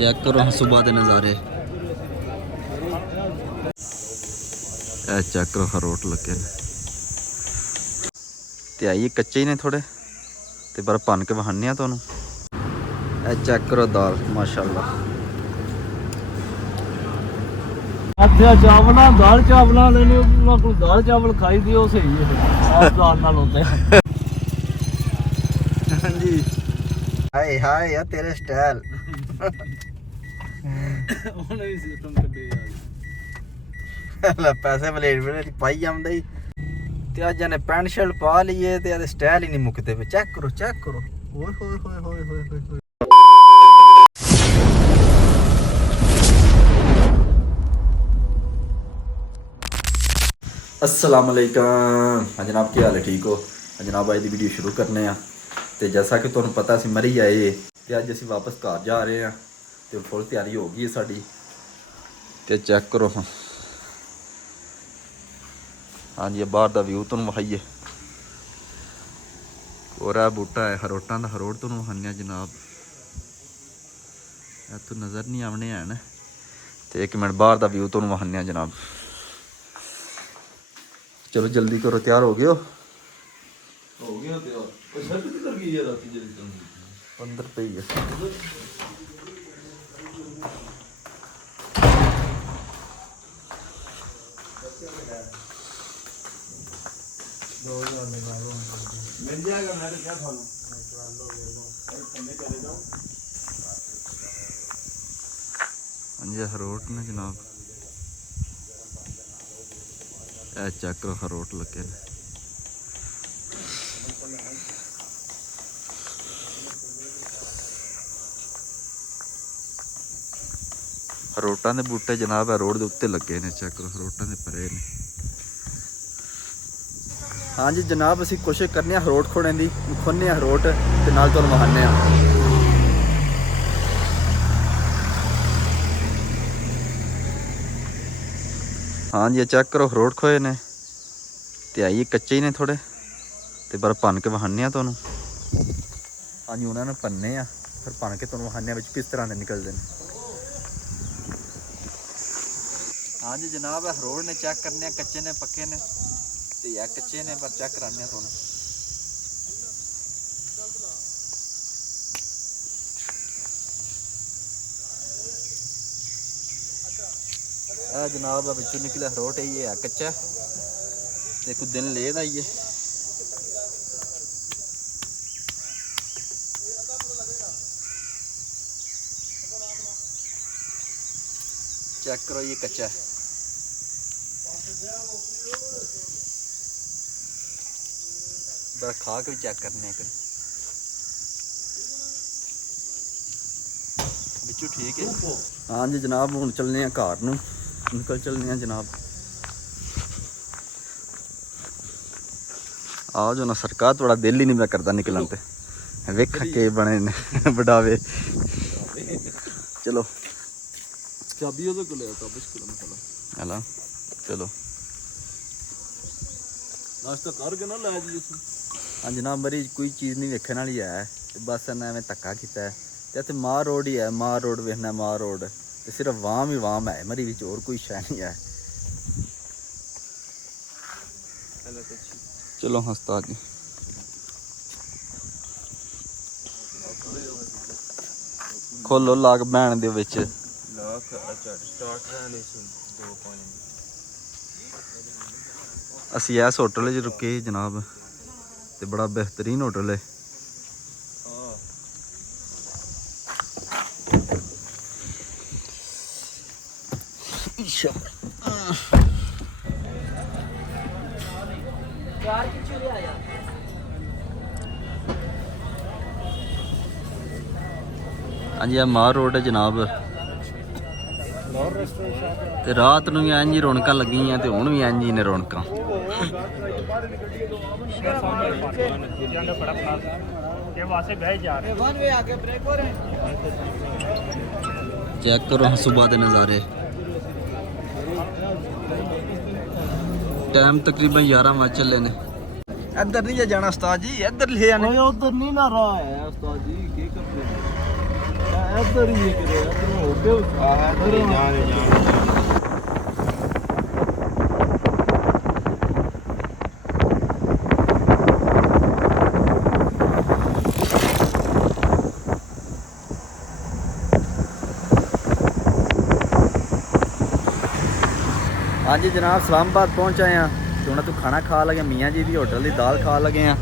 Check करो सुबह के नज़ारे। चेक करो अखरोट लगे ते आइए कच्चे ही ने थोड़े ते पर भन के वहाने तुहानू। चेक करो दाल माशाल्लाह। चावल दाल चावल दाल चावल खाई दियो सही है दाल नाल होंदे। हां जी हाय हाय यार तेरे स्टाइल ਉਹਨੇ ਵੀ ਸਿਸਟਮ ਕੱਢੇ ਯਾਰ ਲੈ ਪੈਸੇ ਬਲੇਡ ਪਾਈ ਜਾਂਦਾ ਹੀ ਤੇ ਅੱਜ ਇਹਨੇ ਪੈਂਟ ਸ਼ਰਟ ਪਾ ਲਈਏ ਤੇ ਇਹਦੇ ਸਟਾਈਲ ਹੀ ਨਹੀਂ ਮੁੱਕਦੇ ਪਏ। ਚੈੱਕ ਕਰੋ ਓਏ ਹੋਏ ਹੋਏ ਹੋਏ ਹੋਏ ਹੋਏ। अस्सलाम वालेकुम। हाँ जनाब क्या हाल है, ठीक हो? हाँ जनाब अज की वीडियो शुरू करने हैं तो जैसा कि तुहानू पता असीं मरी आए तो अज असीं वापस घर जा रहे हैं तो फुल तैयारी हो गई है साडी। तो चेक करो हाँ जी बाहर का व्यू तुहानू विखाइए और आ बूटा है अखरोटां दा, अखरोट तुहानू विखाने जनाब। इत्थों नज़र नहीं आवने हैं तो एक मिनट बाहर का व्यू तुहानू विखाने जनाब। चलो जल्दी करो, तैयार हो गए हो? हो गया तैयार। शर्ट किधर गई है रात जल्दी अंदर पे ही है। मिल जाएगा मैं क्या खा लूं। हाँ जी अखरोट ने जनाब। चेक करो अखरोट लगे ने। अखरोटां दे बूटे जनाब रोड के उत्ते लगे ने। चेक करो अखरोटां दे परे ने। हाँ जी जनाब असीं कोशिश करने अखरोट खोने की, खोने अखरोट ते नाल तुहानू विखाने। हाँ जी चेक करो अखरोट खोए ने ते आइए कच्चे ही ने थोड़े ते पर भन के विखाने तुहानू। हाँ जी उन्होंने भन्ने आ फिर भन के तुहानू विखाने विच किस तरह के निकलते हैं। हाँ जी जनाब अखरोट ने चेक करने कच्चे ने पक्के ने ते यार कच्चे ने पर चेक कराने तुहानू। जनाब बिचू निकले अखरोट ये है कच्चा ते कुछ दिन ले दा ये। चेक करो ये कच्चा है। बस खा के भी चेक करने बिचू ठीक है। हाँ जी जनाब हुण चलने घर नूं, निकल चलने जनाब। आओ जो ना सरकार थोड़ा दिल ही नहीं मैं करता निकलन ते वेख के बने ने बढ़ावे। चलो चाबी ਉਹਦੇ ਕੋਲ ਹੈ ਤਾਂ ਬਿਸਕੁਟ ਮਸਾਲਾ हला चलो नाश्ता करके ना लै जी। हाँ जनाब मरी कोई चीज़ नहीं वेखण वाली है बस इन्हें एवें धक्का किया है। ते मार रोड ही है, मार रोड वेखना मार रोड ते सिर्फ वाम ही वाम है मरी विच और कोई शै नहीं है। चलो हंसता जी खोलो लाग बैन दे विच असी इस होटल च रुके जनाब ते बड़ा बेहतरीन होटल है। हाँ जी मार रोड है जनाब ते रात नूं भी इंज ही रौनकां लगियां ते हुण भी इंज ही ने रौनकां। चेक करो सुबह के नज़ारे। टाइम तकरीबन 11 बज चले ने। इधर नहीं जाना उस्ताद जी, इधर ले जाने। उधर नहीं ना रहा है उस्ताद जी, क्या करते हैं ਇੱਧਰ ਹੀ ਕਰੇ ਇੱਧਰ ਹੋ ਕੇ हाँ जी जनाब इस्लामाबाद पहुँच आए हैं तो उन्हें तो खाना खा लगे मियाँ जी दी होटल की दाल खा लगे हैं।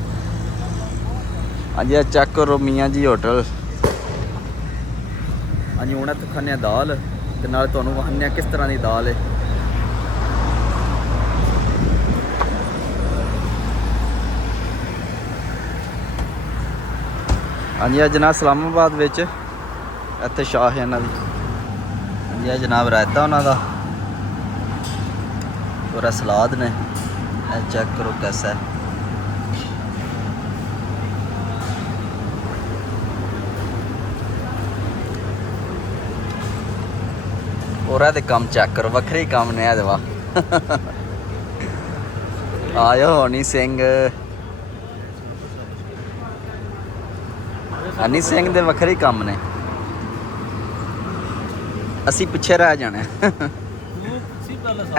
हाँ जी चेक करो मियाँ जी होटल। हाँ जी उन्हें तो खाने दाल ते नाल तुहानूं वखाने किस तरह की दाल है। हाँ जी जनाब इस्लामाबाद विच इत्थे शाह है इन्हां दी। हाँ जी जनाब रायता उन्हां दा पूरा सलाद ने चेक करो कैसा है। और दे काम चेक करो वखरे ही काम ने वाह आयो हनी सिंह हनी सिंह दे वखरे ही काम ने असी पिछे रह जाने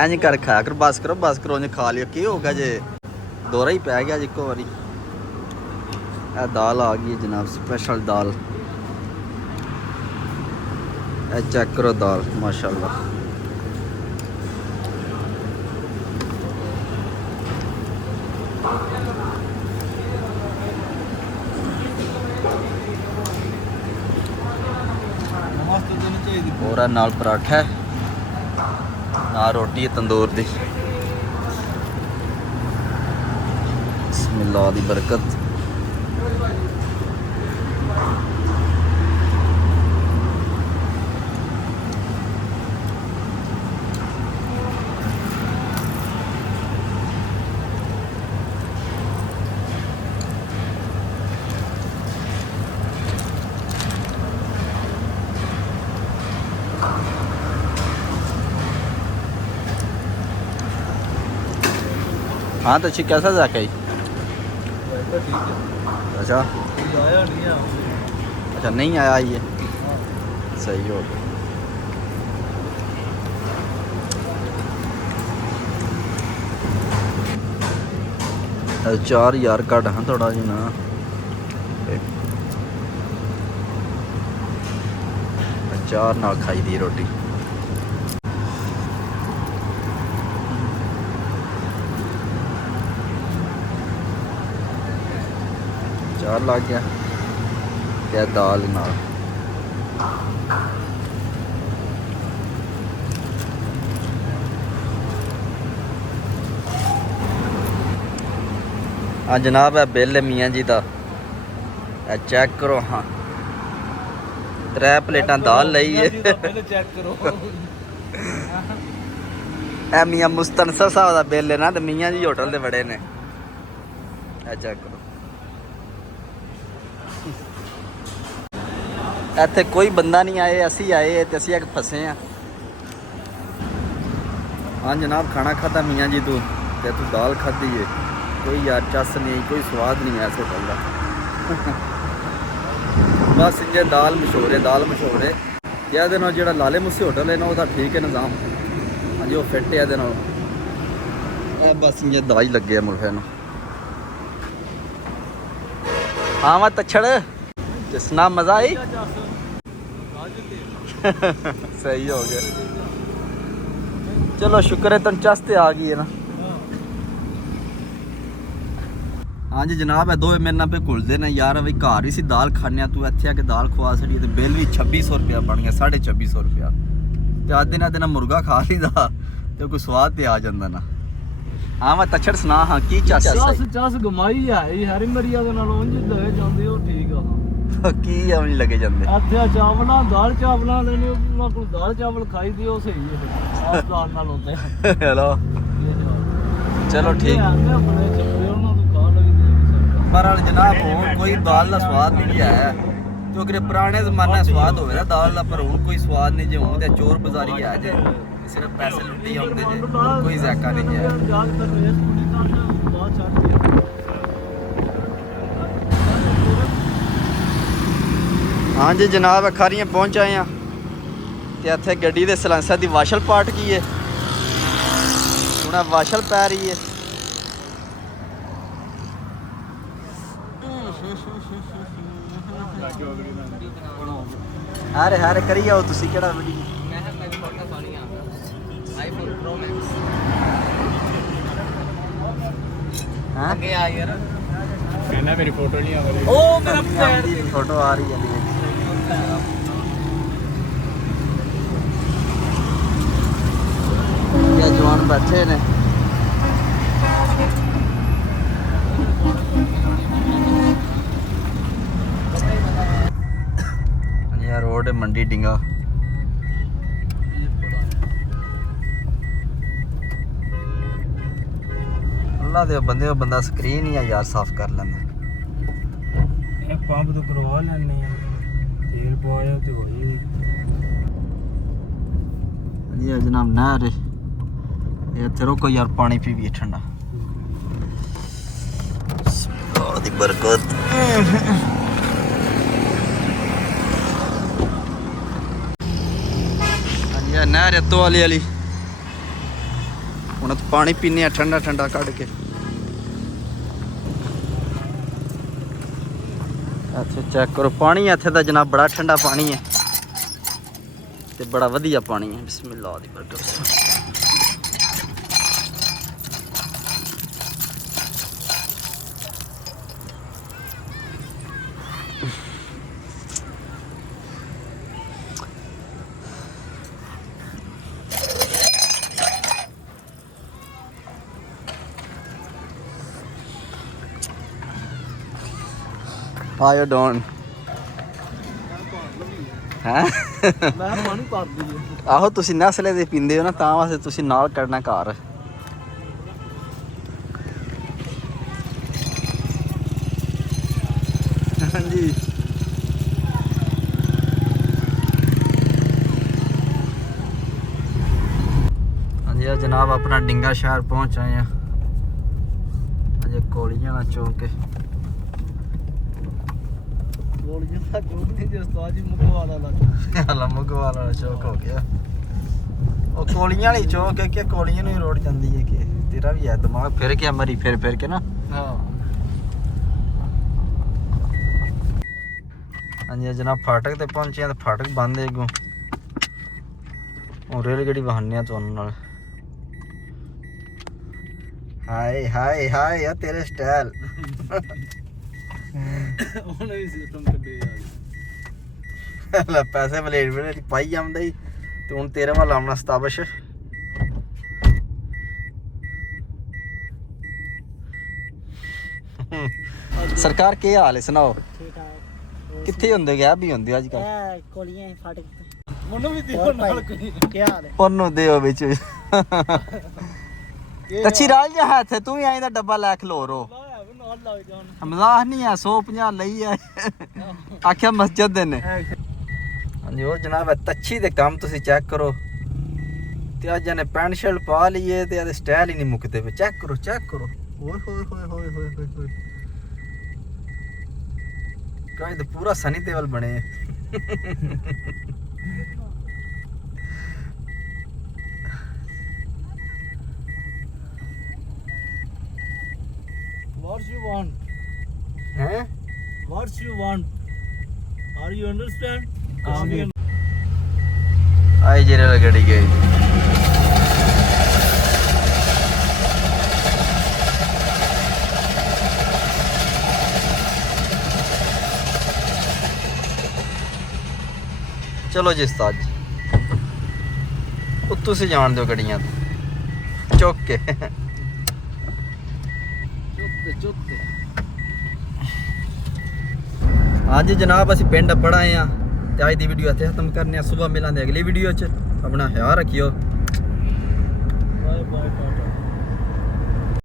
इंज कर खाया करो बस करो उन्हें खा लियो की होगा जे दौरा ही पै गया इको बारी। दाल आ गई है जनाब स्पेशल दाल चेक करो दाल माशाल्लाह। और नाल पराठा है ना रोटी है तंदूर दी। बिस्मिल्लाह दी बरकत। हाँ तो अच्छी कैसा जाके अच्छा अच्छा नहीं आया ये सही हो गया। चार यार घट हाँ थोड़ा जी ना चार नाल खाई दी रोटी। चार लग गया क्या दाल नाल। हाँ जनाब है बिल है मियाँ जी का चेक करो। हाँ 3 प्लेटां दाल लई है चेक करो ए मियाँ मुस्तनसर साहब का बिल है ना तो मियाँ जी होटल दे बड़े ने चेक करो। इत्थे कोई बंदा नहीं आए असी आए तो असी फसे हैं। हाँ जनाब खाना खाता मियाँ जी तू दाल खाधी है कोई यार चस नहीं कोई स्वाद नहीं है इस होटल का बस इंजे दाल मशहूर है ये जो लाले मुस्से होटल है ना वह ठीक है निज़ाम। हाँ जी वो फिट है बस इंजे दाल ही लगे मुल्खे नूं। हाँ मैं तछड़ जिसना मज़ा आई सही हो गया चलो शुक्र है तुम चस्ते आ गई है ना। हाँ जी जनाब है दो मेरे ना पे घुलते ने यार भाई घर ही सी दाल खाने तू इत्थे आके दाल खवा छड़ी तो बिल भी 2600 रुपया बन गया 2650 रुपया तो आधे ना मुर्गा खा लीदा तो कोई स्वाद तो आ जाता ना। हाँ मैं तछड़ सुना हाँ की चस चस गमाई है हरी मरिया दे नाल उंज लगे जांदे ओ ठीक आ की नहीं लगे जाते इत्थे चावल दाल चावल लेने उन्हां कोल दाल चावल खाई दियो सही है आप दाल नाल होते हेलो चलो ठीक बड़े चंगे उन्हां तो खा लगी पर जनाब हुण कोई दाल का स्वाद नहीं है क्योंकि पुराने जमाने स्वाद होवे ना दाल का पर हुण कोई स्वाद नहीं जे हुण ते चोर बाजारी है जे सिर्फ पैसे लुट्टी आउंदे जे कोई ज़ायका नहीं है। हाँ जी जनाब अखारियाँ पहुँच आए हैं तो इतने गड्डी के सलांसर की वाशल पाट गई है हूँ वाशल पै रही है हारे हारे करी जाओ तुसी केड़ा वीडियो हाँ कहना मेरी फोटो नहीं आ रही ओ मेरा पैर दी फोटो आ रही है ये जवान बैठे ने ये रोड है मंडी डिंगा अल्लाह दे बंदे बंदा स्क्रीन ही यार साफ कर लेंदा ਇਹ ਪੰਪ ਤੋਂ ਕਰਵਾ ਲੈਣੇ ਆ ਤੇਲ ਪਵਾਇਆ ਤੇ ਹੋਈ ये जनाब नहर है ये तेरे को यार पानी पी भी ठंडा बहुत ही बरकत ये नहर है तो वाली वाली ਹੁਣ ਪਾਣੀ ਪੀਨੇ ਆ ਠੰਡਾ ਠੰਡਾ ਕੱਢ ਕੇ ਅੱਛਾ ਚੈੱਕ ਕਰੋ ਪਾਣੀ ਇੱਥੇ ਦਾ ਜਨਾਬ ਬੜਾ ਠੰਡਾ ਪਾਣੀ ਹੈ ਤੇ ਬੜਾ ਵਧੀਆ ਪਾਣੀ ਹੈ ਬਿਸਮਿਲ੍ਲਾ ਦੀ ਬਰਕਤ ਆਇਓ ਡੋਨ ਹੈ ਮੈਂ ਪਾਣੀ ਭਰਦੀ ਹੈ ਆਹੋ ਤੁਸੀਂ ਨਸਲੇ ਦੇ ਪੀਂਦੇ ਹੋ ਨਾ ਤਾਂ ਵਾਸਤੇ ਤੁਸੀਂ ਨਾਲ ਕੱਢਣਾ ਘਰ ਹਾਂਜੀ ਹਾਂਜੀ ਆ ਜਨਾਬ ਆਪਣਾ ਡਿੰਗਾ ਸ਼ਹਿਰ ਪਹੁੰਚ ਆਏ ਆ ਅਜੇ ਕੋਲੀਆਂ ਨਾ ਚੋਕ ਕੇ ਗੋਲੀਆਂ ਦਾ ਚੋਕ ਨਹੀਂ ਜਿਸ ਤੋਂ ਅੱਜ ਮੁਗਵਾਲਾ ਲੱਗ ਲੰਮਗਵਾਲ ਵਾਲਾ ਚੌਕ ਹੋ ਗਿਆ ਉਹ ਕੋਲੀਆਂ ਵਾਲੀ ਚੌਕ ਹੈ ਕਿ ਕੋਲੀਆਂ ਨੂੰ ਹੀ ਰੋੜ ਜਾਂਦੀ ਹੈ ਕਿ ਤੇਰਾ ਵੀ ਹੈ ਦਿਮਾਗ ਫਿਰ ਕੇ ਮਰੀ ਫਿਰ ਕੇ ਨਾ ਹਾਂ ਹਾਂਜੀ ਜਨਾਬ ਫਾਟਕ ਤੇ ਪਹੁੰਚੇ ਆ ਤੇ ਫਾਟਕ ਬੰਦ ਹੈ ਅੱਗੋਂ ਉਹ ਰੇਲ ਗੱਡੀ ਵਹਾਨਿਆ ਤੁਹਾਨੂੰ ਨਾਲ ਹਾਏ ਹਾਏ ਹਾਏ ਆ ਤੇਰੇ ਸਟਾਈਲ ਉਹਨੇ ਵੀ ਸਿਸਟਮ ਕੱਢੇ ਯਾਰ ਲੈ ਪੈਸੇ ਬਲੇਡ ਪਾਈ ਜਾਂਦਾ ਹੀ ਤੇ ਹੁਣ ਤੇਰੇ ਵੱਲ ਆਉਣਾ ਸਤਾਬਸ਼ ਸਰਕਾਰ ਕੀ ਹਾਲ ਹੈ ਸੁਣਾਓ ਠੀਕ ਆ ਕਿੱਥੇ ਹੁੰਦੇ ਗਿਆ ਵੀ ਹੁੰਦੇ ਅੱਜ ਕੱਲ ਇਹ ਕੋਲੀਆਂ ਫਾਟਕ ਮੈਨੂੰ ਵੀ ਦਿਓ ਨਾਲ ਕੋਈ ਕੀ ਹਾਲ ਹੈ ਉਹਨੂੰ ਦਿਓ ਵਿੱਚ ਕੱਚੀ ਰਾਲ ਜਾ ਹੱਥ ਤੂੰ ਵੀ ਆਈ ਦਾ ਡੱਬਾ ਲੈ ਖਲੋ ਰੋ ਲਾਇਆ ਵੀ ਨਾਲ ਲੱਗ ਜਾਣ ਮਜ਼ਾਕ ਨਹੀਂ ਆ 150 ਲਈ ਆ ਆਖਿਆ ਮਸਜਿਦ ਦੇ ਨੇ ਹਾਂਜੀ ਹੋਰ ਜਨਾਬ ਤੱਛੀ ਦੇ ਕੰਮ ਤੁਸੀਂ ਚੈੱਕ ਕਰੋ ਤੇ ਅੱਜ ਨੇ ਪੈਂਟ ਸ਼ਰਟ ਪਾ ਲਈਏ ਤੇ ਇਹਦੇ ਸਟਾਈਲ ਹੀ ਨਹੀਂ ਮੁੱਕਦੇ ਪਏ ਚੈੱਕ ਕਰੋ ਓਏ ਹੋਏ ਹੋਏ ਹੋਏ ਹੋਏ ਹੋਏ ਹੋਏ ਕਾਇ ਤਾਂ ਪੂਰਾ ਸਨੀ ਦੇਵਲ ਬਣੇ ਆ What you want? ਹੈ What you want? Are you understand? ਆਈ ਜੇ ਰੇਲ ਗੱਡੀ ਗਈ ਚਲੋ ਜੀ ਉਸਤਾਦ ਜੀ ਉੱਤੋਂ ਸੇ ਜਾਣ ਦਿਓ ਗੱਡੀਆਂ ਚੁੱਕ ਕੇ ਚੁੱਤੇ ਹਾਂਜੀ ਜਨਾਬ ਅਸੀਂ ਪਿੰਡ ਪੜ ਆਏ ਆ ਤੇ ਅੱਜ ਦੀ ਵੀਡੀਓ ਇੱਥੇ ਖਤਮ ਕਰਨੇ ਆ ਸਵੇਰ ਮਿਲਾਂਗੇ ਅਗਲੀ ਵੀਡੀਓ 'ਚ ਆਪਣਾ ਖਿਆਲ ਰੱਖਿਓ ਬਾਏ ਬਾਏ ਟਾਟਾ